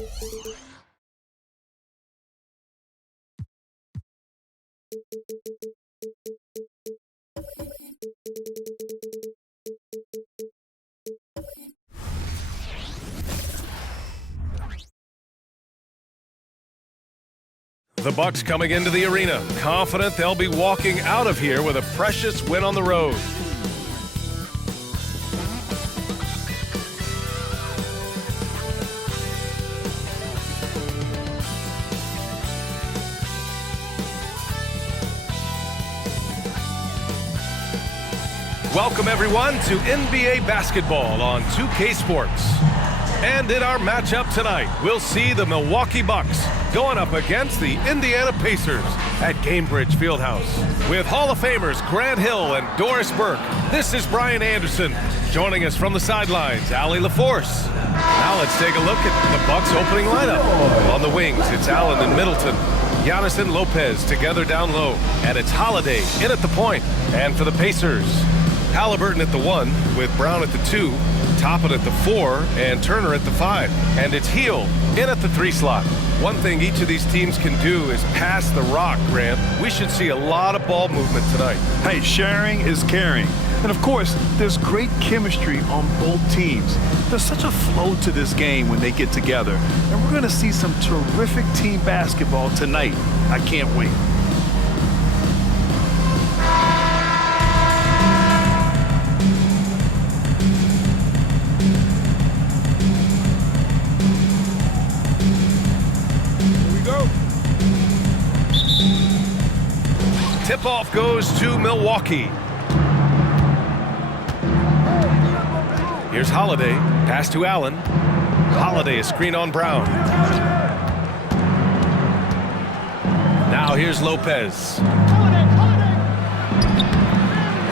The Bucks coming into the arena, confident they'll be walking out of here with a precious win on the road. Welcome everyone to NBA basketball on 2K Sports. And in our matchup tonight, we'll see the Milwaukee Bucks going up against the Indiana Pacers at Gainbridge Fieldhouse. With Hall of Famers Grant Hill and Doris Burke, this is Brian Anderson. Joining us from the sidelines, Allie LaForce. Now let's take a look at the Bucks opening lineup. On the wings, it's Allen and Middleton. Giannis and Lopez together down low. And it's Holiday in at the point. And for the Pacers, Halliburton at the 1 with Brown at the 2, Toppin at the 4, and Turner at the 5. And it's Hield in at the 3 slot. One thing each of these teams can do is pass the rock, Grant. We should see a lot of ball movement tonight. Hey, sharing is caring. And of course, there's great chemistry on both teams. There's such a flow to this game when they get together. And we're going to see some terrific team basketball tonight. I can't wait. Tip-off goes to Milwaukee. Here's Holiday. Pass to Allen. Holiday, a screen on Brown. Now here's Lopez.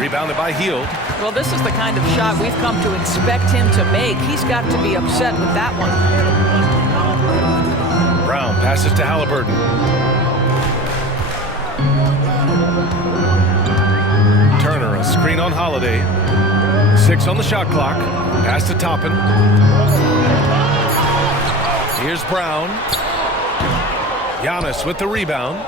Rebounded by Hield. Well, this is the kind of shot we've come to expect him to make. He's got to be upset with that one. Brown passes to Halliburton. Turner, a screen on Holiday. 6 on the shot clock. Pass to Toppin. Here's Brown. Giannis with the rebound.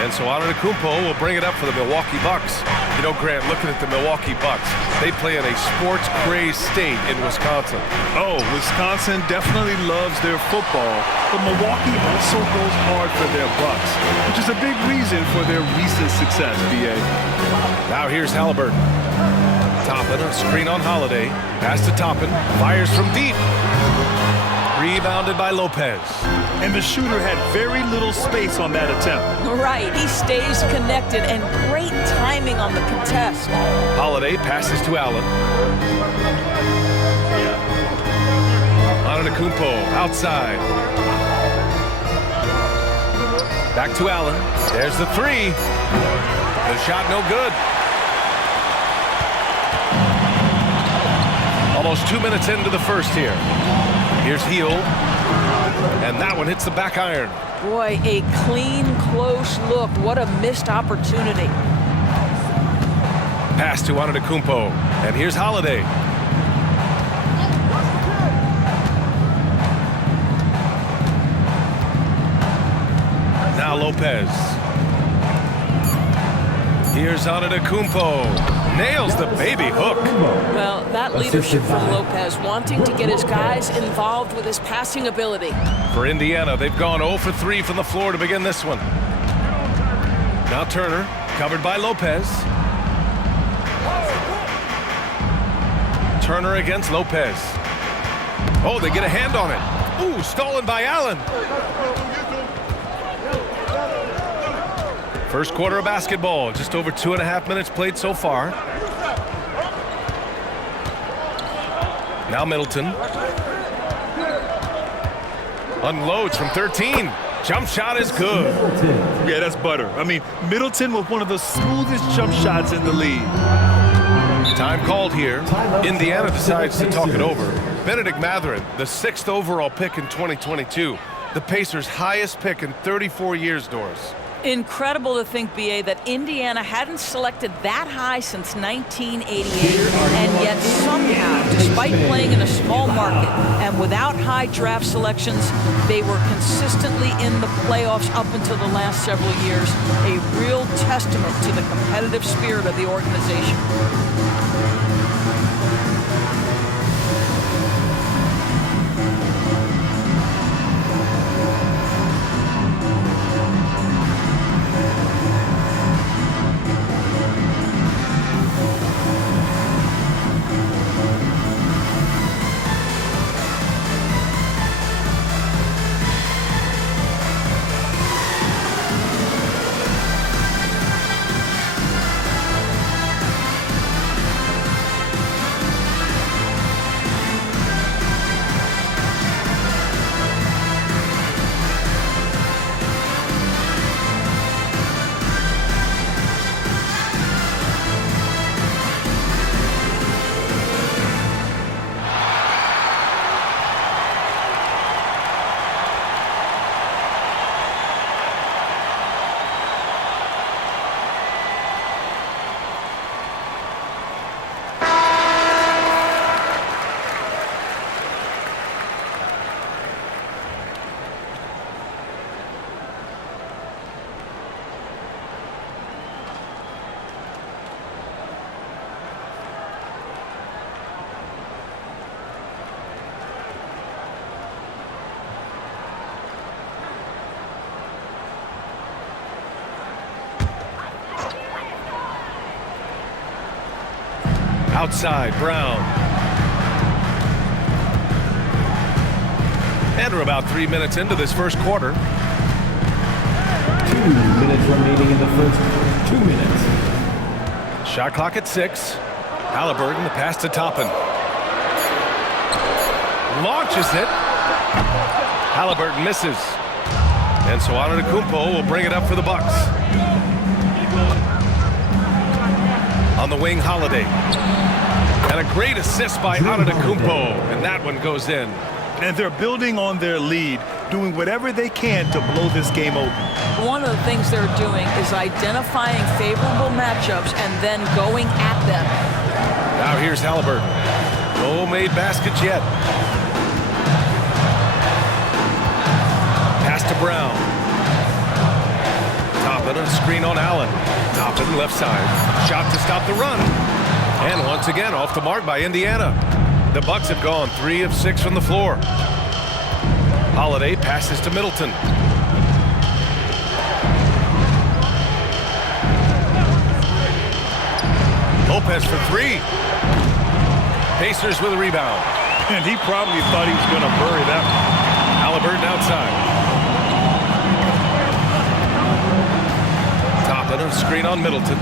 And so Antetokounmpo will bring it up for the Milwaukee Bucks. You know, Grant, looking at the Milwaukee Bucks, they play in a sports-crazed state in Wisconsin. Oh, Wisconsin definitely loves their football, but Milwaukee also goes hard for their Bucks, which is a big reason for their recent success, B.A. Now here's Halliburton. Toppin, a screen on Holiday. Pass to Toppin. Fires from deep. Rebounded by Lopez. And the shooter had very little space on that attempt. Right, he stays connected, and great timing on the contest. Holiday passes to Allen. Antetokounmpo outside. Back to Allen. There's the 3. The shot no good. Almost 2 minutes into the first here. Here's Hield. And that one hits the back iron. Boy, a clean, close look. What a missed opportunity. Pass to Antetokounmpo. And here's Holiday. Now Lopez. Here's Antetokounmpo. Nails the baby hook. Well, that leadership from Lopez, wanting to get his guys involved with his passing ability. For Indiana, they've gone 0 for 3 from the floor to begin this one. Now Turner, covered by Lopez. Turner against Lopez. Oh, they get a hand on it. Ooh, stolen by Allen. First quarter of basketball, just over 2.5 minutes played so far. Now Middleton. Unloads from 13. Jump shot is good. Yeah, that's butter. I mean, Middleton with one of the smoothest jump shots in the league. Time called here. Indiana decides to talk it over. Bennedict Mathurin, the 6th overall pick in 2022. The Pacers' highest pick in 34 years, Doris. Incredible to think, B.A., that Indiana hadn't selected that high since 1988, and yet somehow, despite playing in a small market and without high draft selections, they were consistently in the playoffs up until the last several years. A real testament to the competitive spirit of the organization. Outside, Brown. And we're about 3 minutes into this first quarter. 2 minutes remaining in the first 2 minutes. Shot clock at 6. Halliburton, the pass to Toppin. Launches it. Halliburton misses. And so Antetokounmpo will bring it up for the Bucks. On the wing, Holiday. And a great assist by Antetokounmpo, and that one goes in. And they're building on their lead, doing whatever they can to blow this game open. One of the things they're doing is identifying favorable matchups and then going at them. Now here's Halliburton. No made baskets yet. Pass to Brown. Toppin, a screen on Allen. Toppin, left side. Shot to stop the run. And once again, off the mark by Indiana. The Bucks have gone 3 of 6 from the floor. Holiday passes to Middleton. Lopez for 3. Pacers with a rebound. And he probably thought he was going to bury that one. Halliburton outside. Toppin, a screen on Middleton.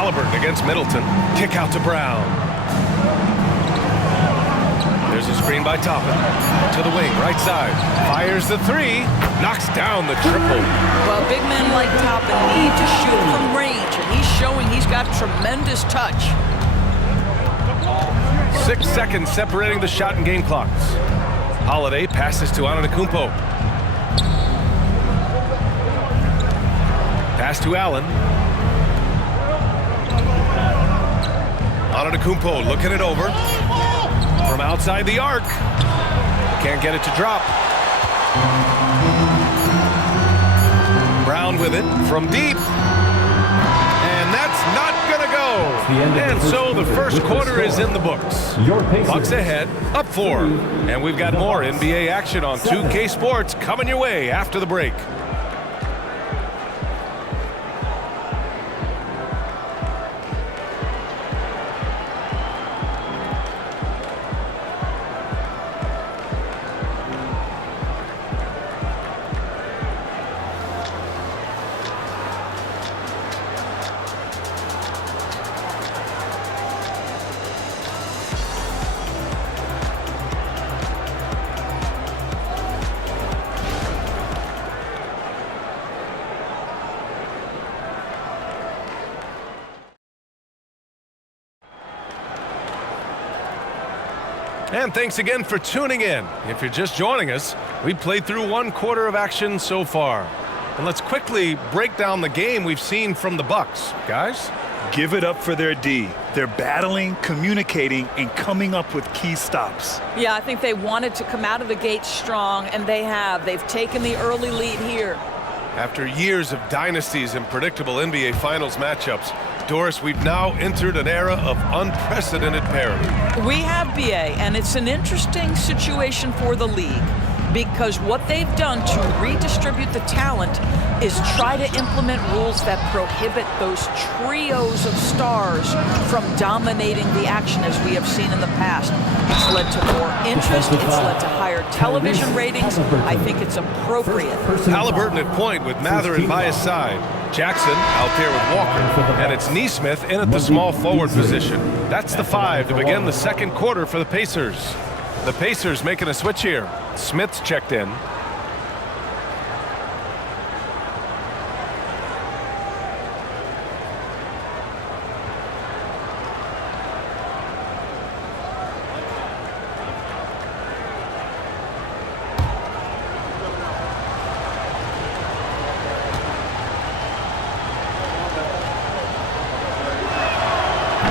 Halliburton against Middleton. Kick out to Brown. There's a screen by Toppin. To the wing, right side. Fires the 3. Knocks down the triple. Well, big men like Toppin need to shoot from range, and he's showing he's got tremendous touch. 6 seconds separating the shot and game clocks. Holiday passes to Antetokounmpo. Pass to Allen. Antetokounmpo looking it over. From outside the arc. Can't get it to drop. Brown with it from deep. And that's not going to go. And so the first quarter is in the books. Bucks ahead, up 4. And we've got more NBA action on 2K Sports coming your way after the break. And thanks again for tuning in. If you're just joining us, we played through 1 quarter of action so far. And let's quickly break down the game we've seen from the Bucks. Guys? Give it up for their D. They're battling, communicating, and coming up with key stops. Yeah, I think they wanted to come out of the gate strong, and they have. They've taken the early lead here. After years of dynasties and predictable NBA Finals matchups, Doris, we've now entered an era of unprecedented parity. We have, BA, and it's an interesting situation for the league because what they've done to redistribute the talent is try to implement rules that prohibit those trios of stars from dominating the action as we have seen in the past. It's led to more interest. It's led to higher television ratings. I think it's appropriate. Halliburton at point with Mathurin by his side. Jackson out there with Walker. And it's Nesmith in at the small forward position. That's the 5 to begin the second quarter for the Pacers. The Pacers making a switch here. Smith's checked in.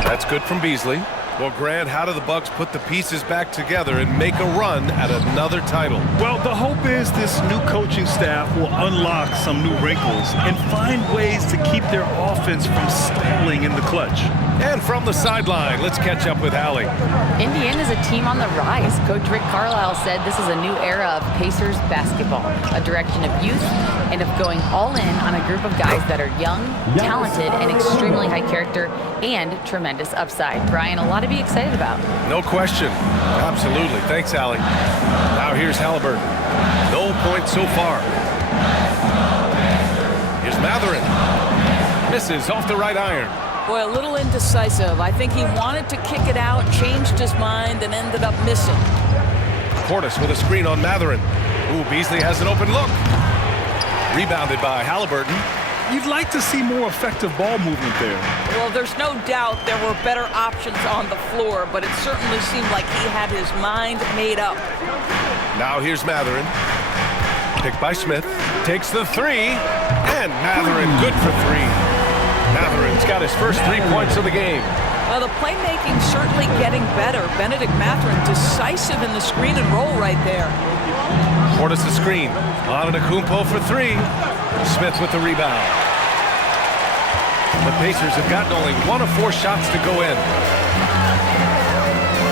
That's good from Beasley. Well, Grant, how do the Bucks put the pieces back together and make a run at another title? Well, the hope is this new coaching staff will unlock some new wrinkles and find ways to keep their offense from stalling in the clutch. And from the sideline, let's catch up with Allie. Indiana's a team on the rise. Coach Rick Carlisle said this is a new era of Pacers basketball, a direction of youth and of going all in on a group of guys that are young, talented, and extremely high character and tremendous upside. Brian, a lot to be excited about. No question. Absolutely. Thanks, Allie. Now here's Halliburton. No points so far. Here's Mathurin. Misses off the right iron. Boy, a little indecisive. I think he wanted to kick it out, changed his mind, and ended up missing. Portis with a screen on Mathurin. Ooh, Beasley has an open look. Rebounded by Halliburton. You'd like to see more effective ball movement there. Well, there's no doubt there were better options on the floor, but it certainly seemed like he had his mind made up. Now here's Mathurin. Picked by Smith. Takes the 3. And Mathurin good for 3. Mathurin's got his first 3 points of the game. Well, the playmaking's certainly getting better. Benedict Mathurin decisive in the screen and roll right there. Portis the screen. Antetokounmpo for 3. Smith with the rebound. The Pacers have gotten only 1 of 4 shots to go in.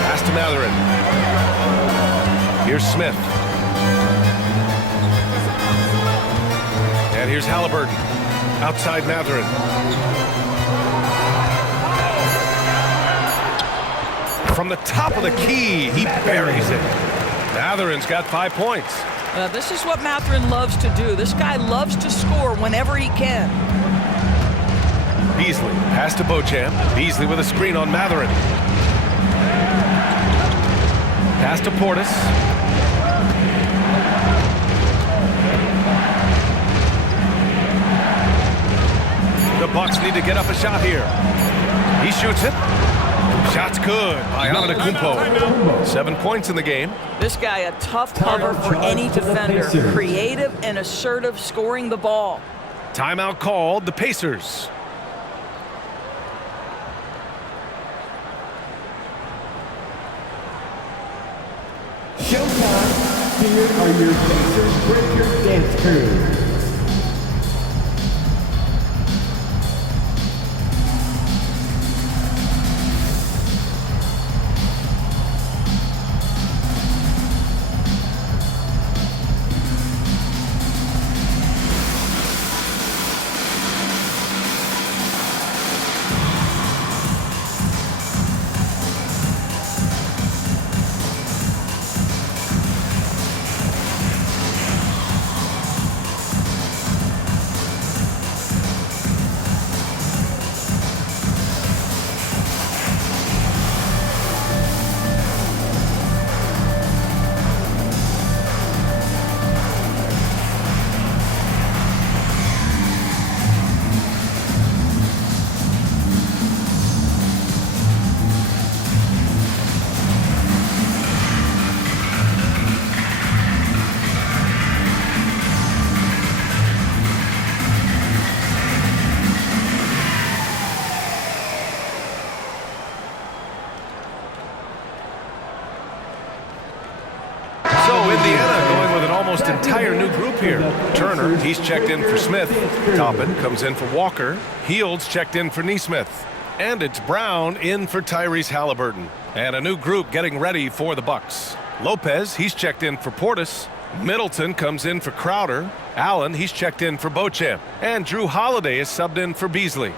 Pass to Mathurin. Here's Smith. And here's Halliburton. Outside Mathurin. From the top of the key, he buries it. Mathurin's got 5 points. This is what Mathurin loves to do. This guy loves to score whenever he can. Beasley, pass to Beauchamp. Beasley with a screen on Mathurin. Pass to Portis. The Bucks need to get up a shot here. He shoots it. Shot's good by Antetokounmpo. 7 points in the game. This guy a tough cover for any defender. Creative and assertive scoring the ball. Timeout called, the Pacers. Showtime. Here are your Pacers Breaker Dance Crew. almost entire new group here. Turner, he's checked in for Smith. Toppin comes in for Walker. Heald's checked in for Neesmith. And it's Brown in for Tyrese Halliburton. And a new group getting ready for the Bucks. Lopez, he's checked in for Portis. Middleton comes in for Crowder. Allen, he's checked in for Beauchamp. And Drew Holiday is subbed in for Beasley.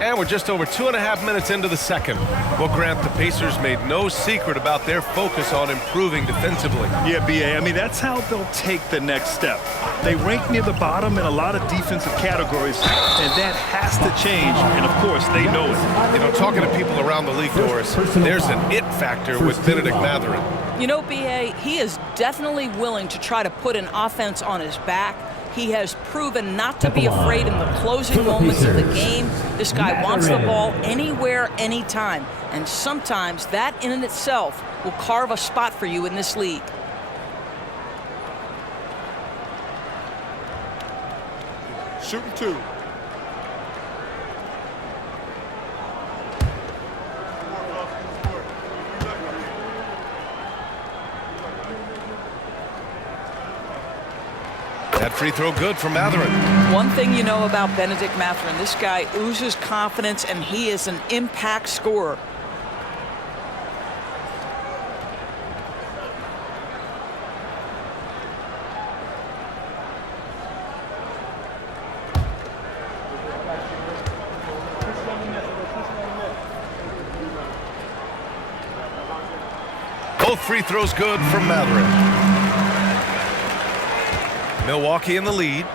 And we're just over 2.5 minutes into the second. Well, Grant, the Pacers made no secret about their focus on improving defensively. Yeah, B.A., I mean, that's how they'll take the next step. They rank near the bottom in a lot of defensive categories, and that has to change, and of course, they know it. You know, talking to people around the league, Doris, there's an it factor with Benedict Mathurin. You know, B.A., he is definitely willing to try to put an offense on his back. He has proven not to be afraid in the closing moments of the game. This guy wants the ball anywhere, anytime. And sometimes that in itself will carve a spot for you in this league. Shooting two. That free throw good for Mathurin. One thing you know about Benedict Mathurin, this guy oozes confidence, and he is an impact scorer. Both free throws good from Mathurin. Milwaukee in the lead.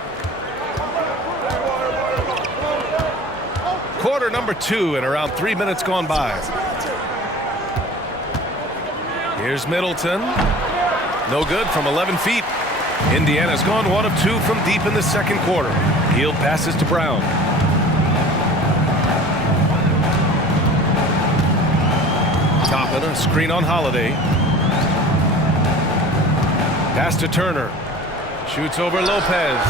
Quarter number 2 and around 3 minutes gone by. Here's Middleton. No good from 11 feet. Indiana's gone 1 of 2 from deep in the second quarter. Hield passes to Brown. Toppin, a screen on Holiday. Pass to Turner. Shoots over Lopez.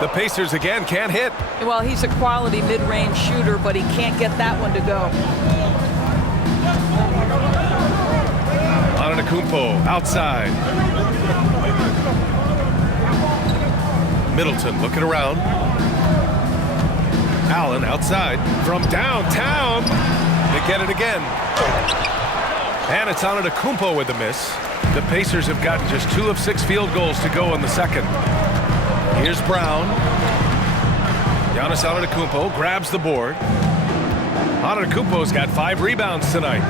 The Pacers again can't hit. Well, he's a quality mid-range shooter, but he can't get that one to go. Antetokounmpo outside. Middleton looking around. Allen outside from downtown. They get it again. And it's Antetokounmpo with the miss. The Pacers have gotten just 2 of 6 field goals to go in the second. Here's Brown. Giannis Antetokounmpo grabs the board. Antetokounmpo's got 5 rebounds tonight.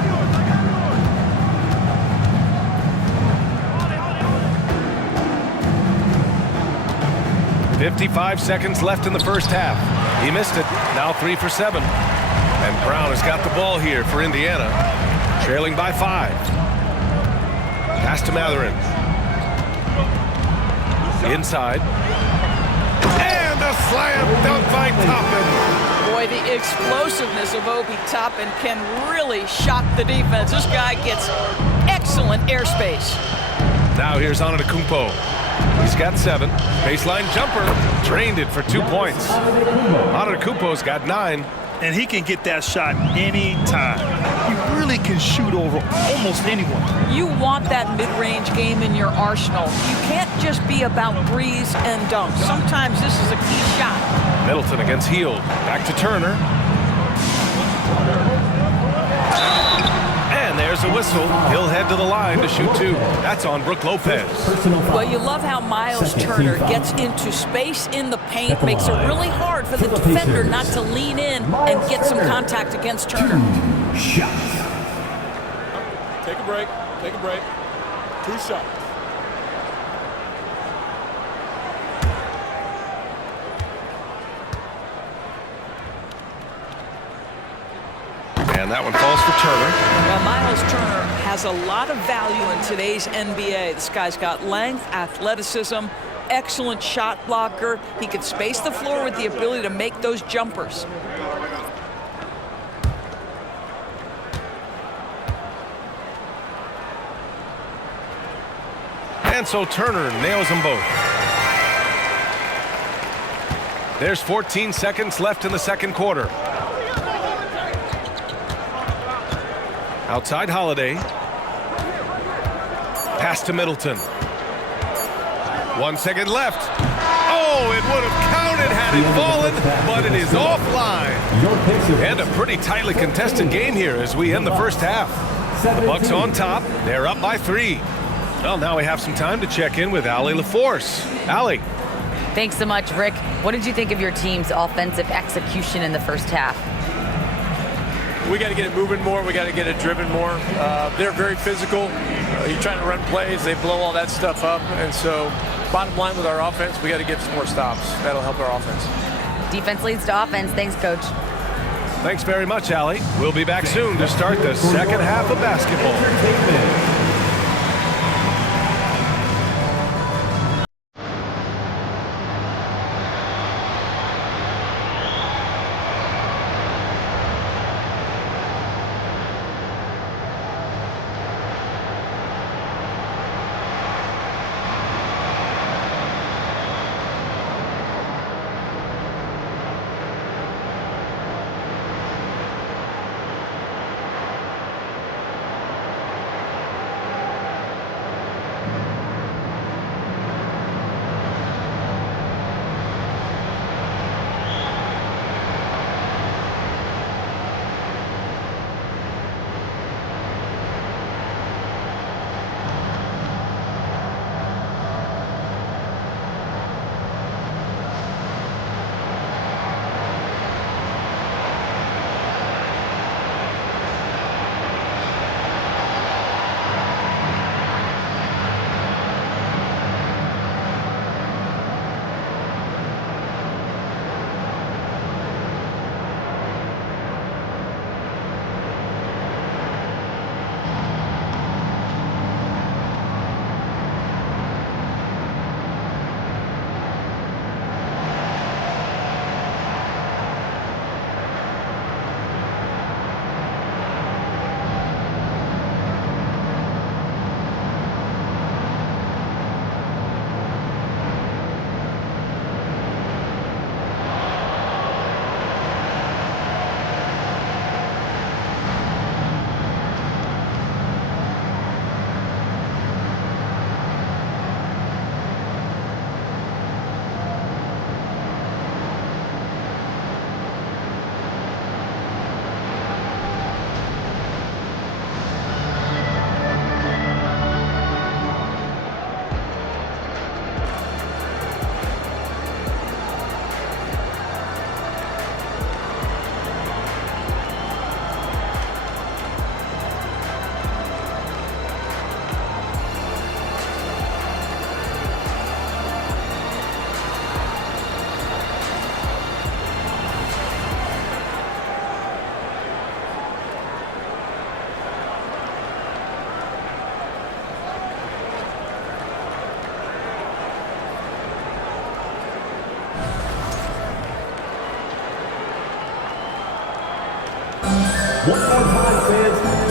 "55 seconds left in the first half. He missed it. Now 3 for 7. And Brown has got the ball here for Indiana, trailing by 5. Pass to Mathurin. Inside. And a slam dunk by Toppin. Boy, the explosiveness of Obi Toppin can really shock the defense. This guy gets excellent airspace. Now here's Antetokounmpo. He's got 7. Baseline jumper. Drained it for 2 points. Antetokounmpo's got 9. And he can get that shot anytime. He really can shoot over almost anyone. You want that mid-range game in your arsenal. You can't just be about threes and dunks. Sometimes this is a key shot. Middleton against Hield. Back to Turner. And there's a whistle. He'll head to the line to shoot 2. That's on Brook Lopez. Well, you love how Miles Turner gets into space in the paint, makes it really hard for the defender not to lean in and get some contact against Turner. Take a break. Take a break. 2 shots. And that one falls for Turner. Well, Miles Turner has a lot of value in today's NBA. This guy's got length, athleticism, excellent shot blocker. He can space the floor with the ability to make those jumpers. And so Turner nails them both. There's 14 seconds left in the second quarter. Outside Holiday. Pass to Middleton. 1 second left. Oh, it would have counted had it fallen, but it is offline. And a pretty tightly contested game here as we end the first half. The Bucks on top. They're up by 3. Well, now we have some time to check in with Allie LaForce. Allie. Thanks so much, Rick. What did you think of your team's offensive execution in the first half? We got to get it moving more. We got to get it driven more. They're very physical. You're trying to run plays. They blow all that stuff up. And so bottom line with our offense, we got to get some more stops. That'll help our offense. Defense leads to offense. Thanks, Coach. Thanks very much, Allie. We'll be back soon to start the second half of basketball.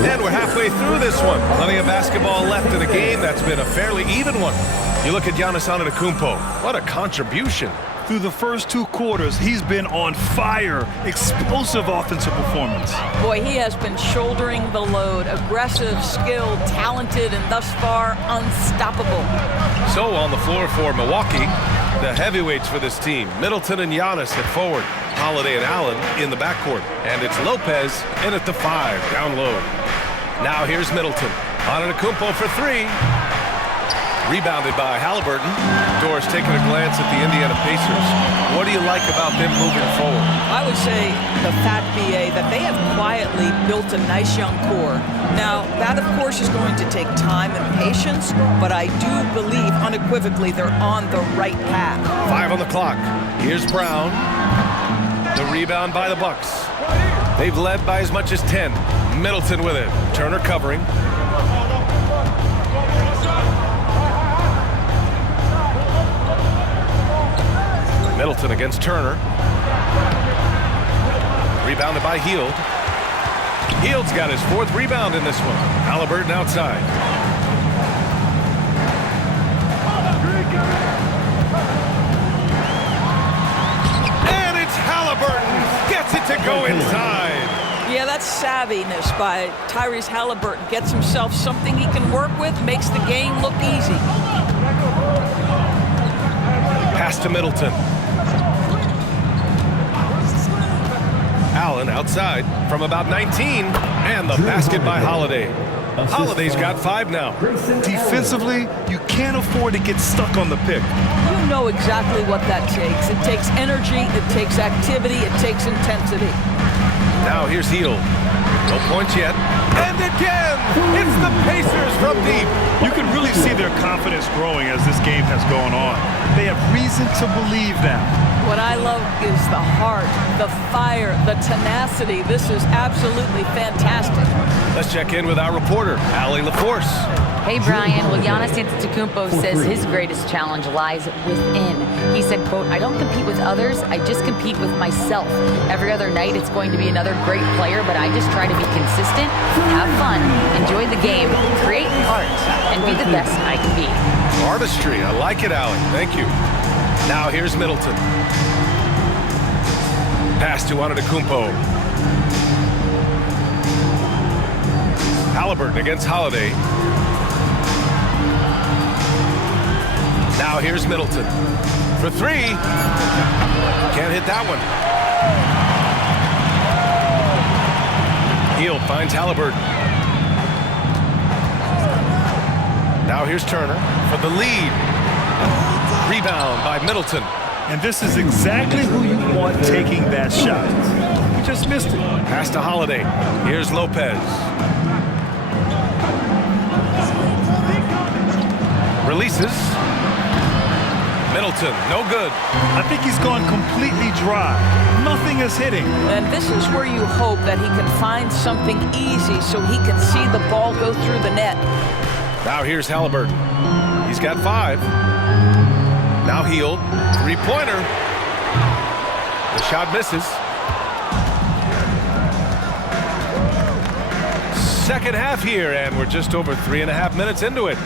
And we're halfway through this one. Plenty of basketball left in a game that's been a fairly even one. You look at Giannis Antetokounmpo. What a contribution. Through the first 2 quarters, he's been on fire. Explosive offensive performance. Boy, he has been shouldering the load. Aggressive, skilled, talented, and thus far unstoppable. So on the floor for Milwaukee, the heavyweights for this team, Middleton and Giannis at forward, Holiday and Allen in the backcourt, and it's Lopez in at the 5 down low. Now here's Middleton. Antetokounmpo for 3. Rebounded by Halliburton. Doris taking a glance at the Indiana Pacers. What do you like about them moving forward? I would say, the Fat BA, that they have quietly built a nice young core. Now, that of course is going to take time and patience, but I do believe unequivocally they're on the right path. 5 on the clock. Here's Brown. The rebound by the Bucks. They've led by as much as 10. Middleton with it. Turner covering. Middleton against Turner. Rebounded by Hield. Hield's got his 4th rebound in this one. Halliburton outside. And it's Halliburton. Gets it to go inside. Yeah, that savviness by Tyrese Halliburton gets himself something he can work with, makes the game look easy. Pass to Middleton. Allen outside from about 19, and the basket by Holiday. Holiday's got 5 now. Defensively, you can't afford to get stuck on the pick. You know exactly what that takes. It takes energy, it takes activity, it takes intensity. Now here's Hield. No points yet. And again, it's the Pacers from deep. You can really see their confidence growing as this game has gone on. They have reason to believe that. What I love is the heart, the fire, the tenacity. This is absolutely fantastic. Let's check in with our reporter, Allie LaForce. Hey, Brian. Well, Giannis Antetokounmpo says his greatest challenge lies within. He said, quote, "I don't compete with others. I just compete with myself. Every other night it's going to be another great player, but I just try to be consistent, have fun, enjoy the game, create art, and be the best I can be." Artistry. I like it, Allie. Thank you. Now here's Middleton. Pass to Antetokounmpo. Halliburton against Holiday. Now here's Middleton. For 3. Can't hit that one. Hield finds Halliburton. Now here's Turner for the lead. Rebound by Middleton. And this is exactly who you want taking that shot. He just missed it. Pass to Holiday. Here's Lopez. Releases. Middleton, no good. I think he's gone completely dry. Nothing is hitting. And this is where you hope that he can find something easy so he can see the ball go through the net. Now here's Halliburton. He's got 5. Now Hield. 3-pointer. The shot misses. Second half here, and we're just over 3.5 minutes into it.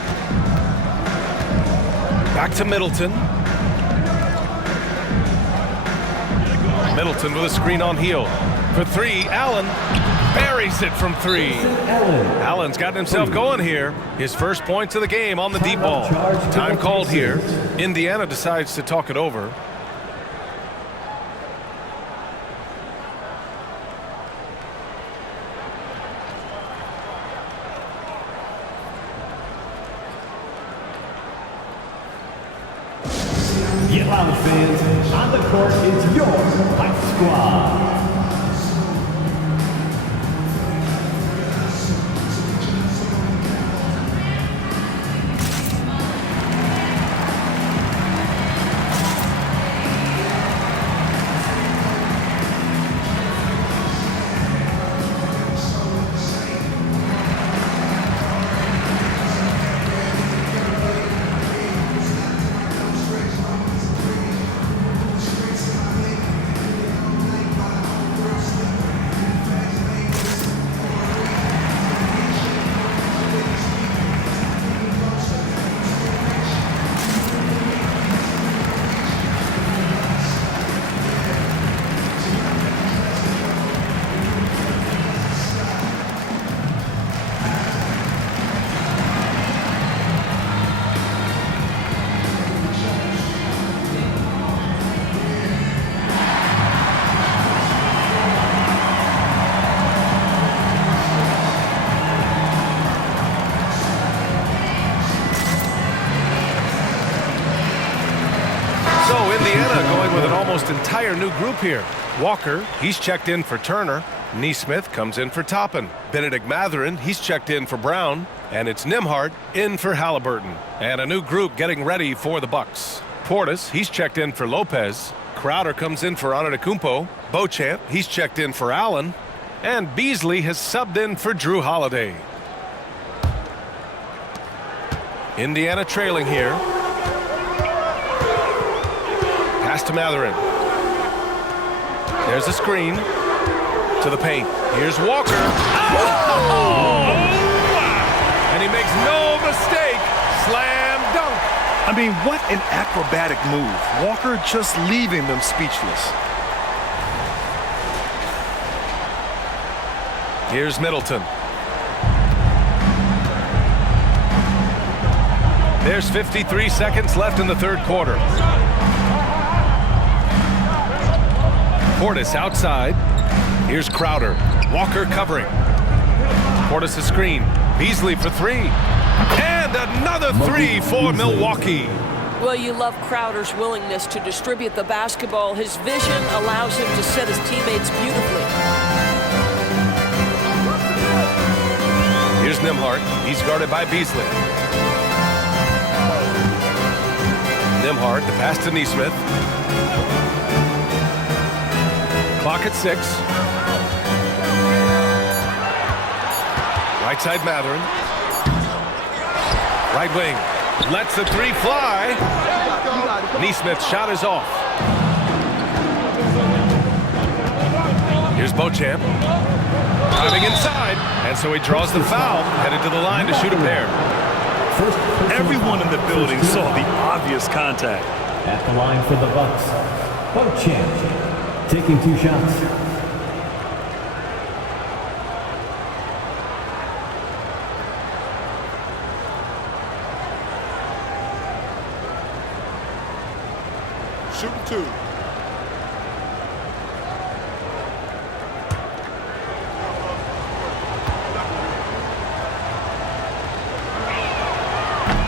Back to Middleton. Middleton with a screen on Hield. For 3, Allen buries it from 3. Allen's gotten himself going here. His first points of the game on the deep ball. Time called here. Indiana decides to talk it over. Get loud, fans. On the court is your Life Squad. Entire new group here. Walker, he's checked in for Turner. Nesmith comes in for Toppin. Benedict Mathurin, he's checked in for Brown. And it's Nembhard in for Halliburton. And a new group getting ready for the Bucks. Portis, he's checked in for Lopez. Crowder comes in for Antetokounmpo. Beauchamp, he's checked in for Allen. And Beasley has subbed in for Drew Holiday. Indiana trailing here. Pass to Mathurin. There's a screen to the paint. Here's Walker. Oh! And he makes no mistake. Slam dunk. I mean, what an acrobatic move. Walker just leaving them speechless. Here's Middleton. There's 53 seconds left in the third quarter. Portis outside. Here's Crowder. Walker covering. Portis a screen. Beasley for three. And another three for Milwaukee. Well, you love Crowder's willingness to distribute the basketball. His vision allows him to set his teammates beautifully. Here's Nembhard. He's guarded by Beasley. Nembhard, the pass to Nesmith. Clock at 6. Right side Mathurin. Right wing. Lets the three fly. Nesmith's shot is off. Here's Beauchamp. Driving inside. And so he draws the foul. Headed to the line to shoot a pair. Everyone in the building saw the obvious contact. At the line for the Bucks, Beauchamp taking 2 shots. Shooting 2.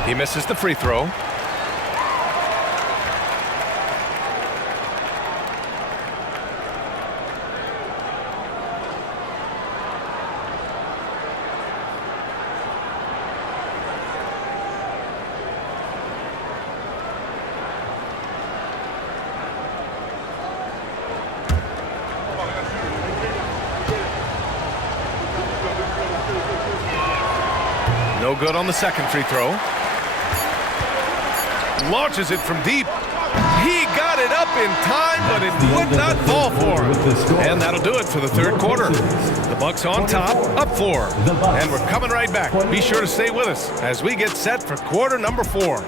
He misses the free throw. No good on the second free throw. Launches it from deep. He got it up in time, but it would not fall for him. And that'll do it for the third quarter. The Bucks on top, up 4. And we're coming right back. Be sure to stay with us as we get set for quarter number 4.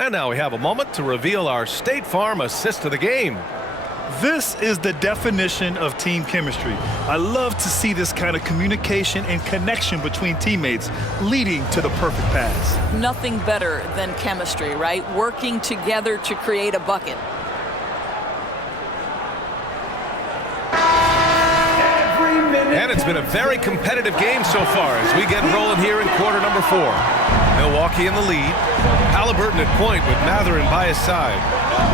And now we have a moment to reveal our State Farm assist of the game. This is the definition of team chemistry. I love to see this kind of communication and connection between teammates leading to the perfect pass. Nothing better than chemistry, right? Working together to create a bucket. And it's been a very competitive game so far as we get rolling here in quarter number 4. Milwaukee in the lead. Halliburton at point with Mathurin by his side.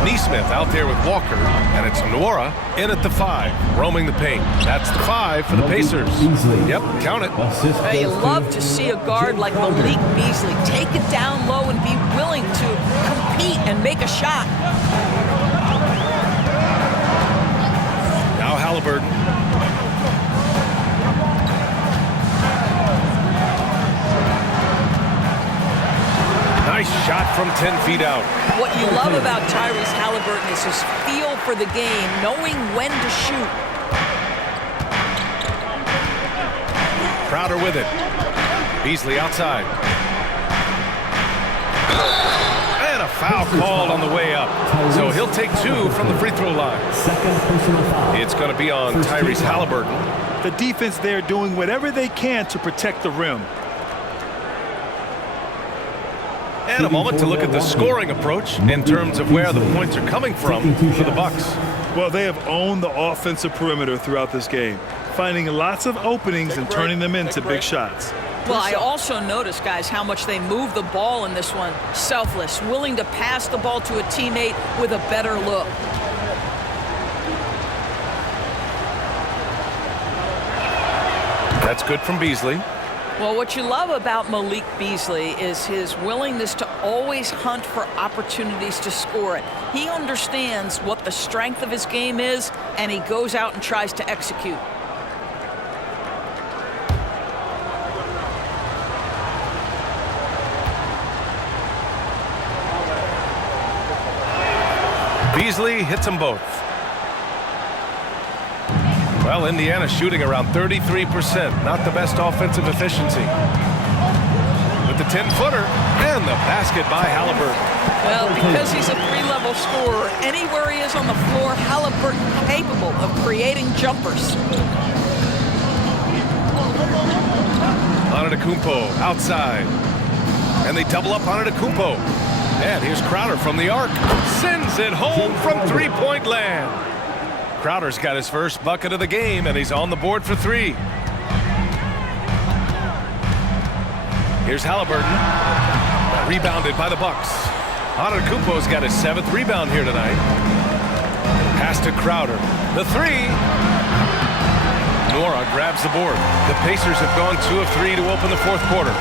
Nesmith out there with Walker. And it's Nwora in at the 5, roaming the paint. That's the 5 for the Pacers. Yep, count it. Hey, you love to see a guard like Malik Beasley take it down low and be willing to compete and make a shot. Now Halliburton. Nice shot from 10 feet out. What you love about Tyrese Halliburton is his feel for the game, knowing when to shoot. Crowder with it. Beasley outside. And a foul called on the way up. So he'll take 2 from the free throw line. It's going to be on Tyrese Halliburton. The defense there doing whatever they can to protect the rim. And a moment to look at the scoring approach in terms of where the points are coming from for the Bucks. Well, they have owned the offensive perimeter throughout this game, finding lots of openings and turning them into big shots. Well, I also noticed, guys, how much they move the ball in this one. Selfless, willing to pass the ball to a teammate with a better look. That's good from Beasley. Well, what you love about Malik Beasley is his willingness to always hunt for opportunities to score it. He understands what the strength of his game is, and he goes out and tries to execute. Beasley hits them both. Well, Indiana shooting around 33%. Not the best offensive efficiency. With the 10-footer and the basket by Halliburton. Well, because he's a three-level scorer, anywhere he is on the floor, Halliburton capable of creating jumpers. Antetokounmpo outside. And they double up Antetokounmpo. And here's Crowder from the arc. Sends it home from three-point land. Crowder's got his first bucket of the game, and he's on the board for three. Here's Halliburton. Rebounded by the Bucks. Antetokounmpo's got his 7th rebound here tonight. Pass to Crowder. The three. Nora grabs the board. The Pacers have gone 2 of 3 to open the 4th quarter.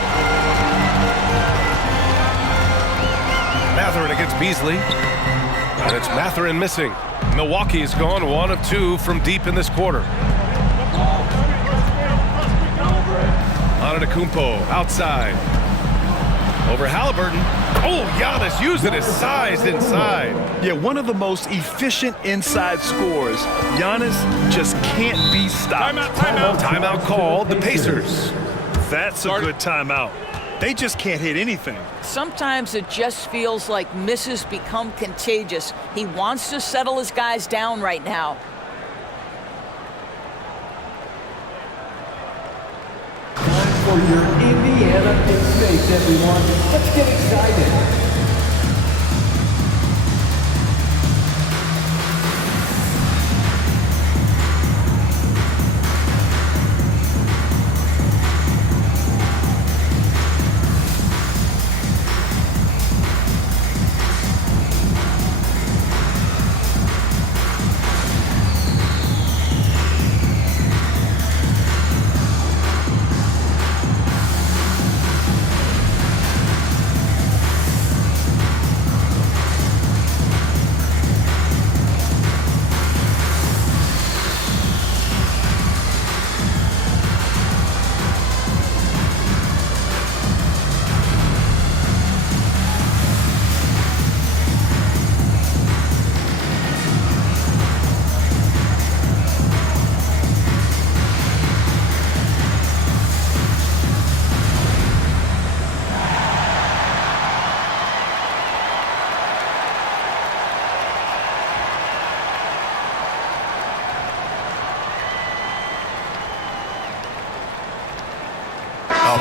Mathurin against Beasley. And it's Mathurin missing. Milwaukee has gone 1 of 2 from deep in this quarter. Antetokounmpo outside. Over Halliburton. Oh, Giannis using his size inside. Yeah, one of the most efficient inside scorers. Giannis just can't be stopped. Timeout called the Pacers. That's a good timeout. They just can't hit anything. Sometimes it just feels like misses become contagious. He wants to settle his guys down right now. For your Indiana State, everyone. Let's get excited.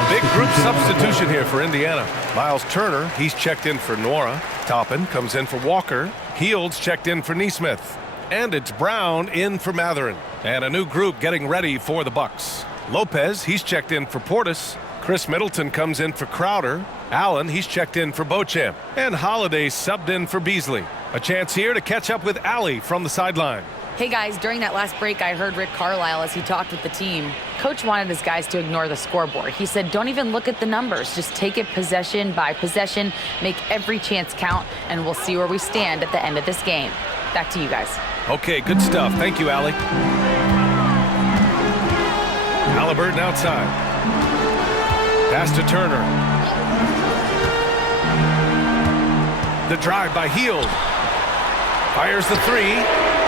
Big group substitution here for Indiana. Miles Turner, he's checked in for Nora. Toppin comes in for Walker. Heald's checked in for Nesmith. And it's Brown in for Mathurin. And a new group getting ready for the Bucks. Lopez, he's checked in for Portis. Chris Middleton comes in for Crowder. Allen, he's checked in for Beauchamp. And Holiday subbed in for Beasley. A chance here to catch up with Allie from the sideline. Hey guys, during that last break, I heard Rick Carlisle as he talked with the team. Coach wanted his guys to ignore the scoreboard. He said, don't even look at the numbers. Just take it possession by possession, make every chance count, and we'll see where we stand at the end of this game. Back to you guys. Okay, good stuff. Thank you, Allie. Halliburton outside. Pass to Turner. The drive by Hield. Fires the three.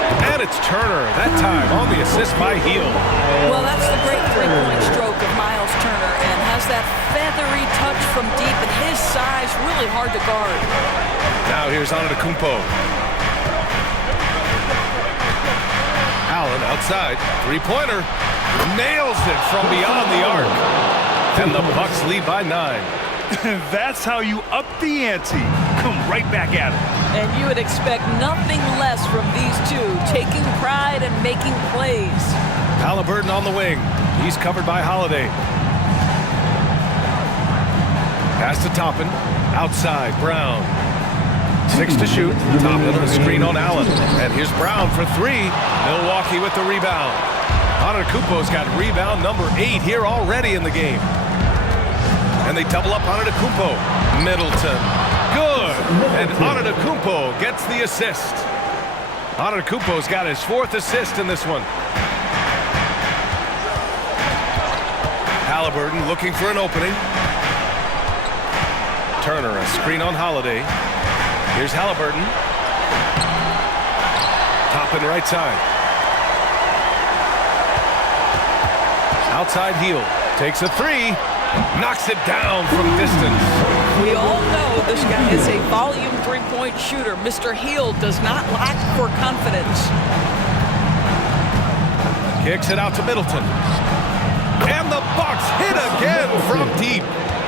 And it's Turner, that time on the assist by Hield. Well, that's the great three-point stroke of Miles Turner, and has that feathery touch from deep, and his size really hard to guard. Now here's Antetokounmpo. Allen outside, three-pointer, nails it from beyond the arc. And the Bucks lead by 9. That's how you up the ante. Come right back at it. And you would expect nothing less from these two, taking pride and making plays. Halliburton on the wing. He's covered by Holiday. Pass to Toppin. Outside, Brown. 6 to shoot. Toppin on the screen on Allen. And here's Brown for 3. Milwaukee with the rebound. Antetokounmpo's got rebound number 8 here already in the game. and they double up on Antetokounmpo. Middleton. Good. And Antetokounmpo gets the assist. Antetokounmpo's got his 4th assist in this one. Haliburton looking for an opening. Turner, a screen on Holiday. Here's Haliburton. Toppin right side. Outside heel. Takes a 3. Knocks it down from distance. We all know this guy is a volume three-point shooter. Mr. Hield does not lack for confidence. Kicks it out to Middleton. And the Bucks hit again from deep.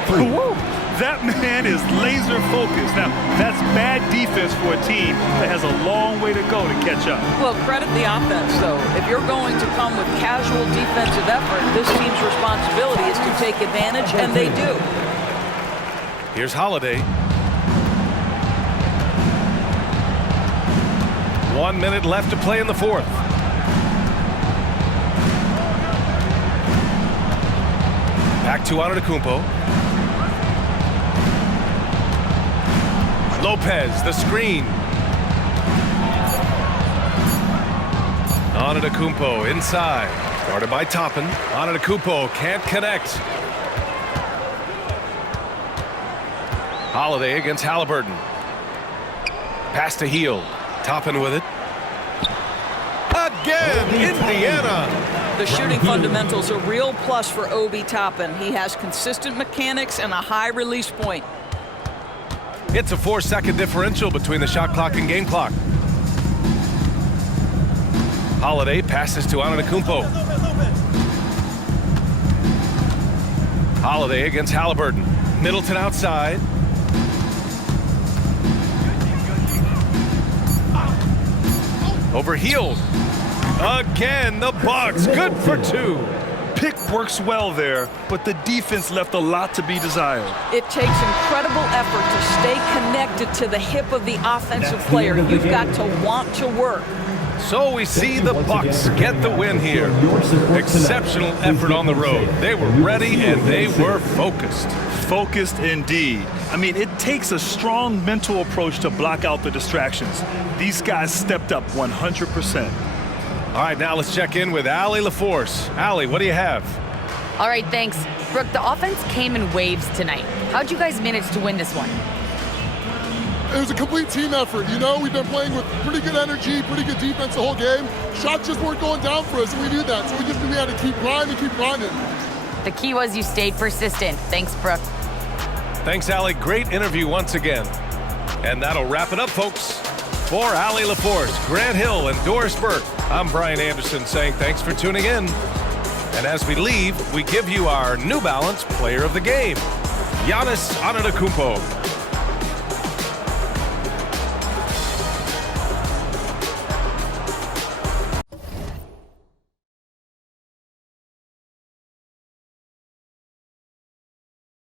Woo. That man is laser focused. Now, that's bad defense for a team that has a long way to go to catch up. Well, credit the offense, though. If you're going to come with casual defensive effort, this team's responsibility is to take advantage, and they do. Here's Holiday. 1 minute left to play in the 4th. Back to Antetokounmpo. Lopez, the screen. Antetokounmpo inside. Guarded by Toppin. Antetokounmpo can't connect. Holiday against Haliburton. Pass to Hield. Toppin with it. Again, Indiana. The shooting fundamentals are a real plus for Obi Toppin. He has consistent mechanics and a high release point. It's a 4-second differential between the shot clock and game clock. Holiday passes to Antetokounmpo. Holiday against Haliburton. Middleton outside. Over Hield. Again, the Bucks. Good for 2. Pick works well there, but the defense left a lot to be desired. It takes incredible effort to stay connected to the hip of the offensive player. You've got to want to work. So we see the Bucks get the win here. Exceptional effort on the road. They were ready and they were focused. Focused indeed. I mean, it takes a strong mental approach to block out the distractions. These guys stepped up 100%. All right, now let's check in with Allie LaForce. Allie, what do you have? All right, thanks. Brooke, the offense came in waves tonight. How'd you guys manage to win this one? It was a complete team effort. You know, we've been playing with pretty good energy, pretty good defense the whole game. Shots just weren't going down for us, and we knew that. So we just knew we had to keep grinding. The key was you stayed persistent. Thanks, Brooke. Thanks, Allie. Great interview once again. And that'll wrap it up, folks. For Allie LaForce, Grant Hill, and Doris Burke, I'm Brian Anderson saying thanks for tuning in. And as we leave, we give you our New Balance Player of the Game, Giannis Antetokounmpo.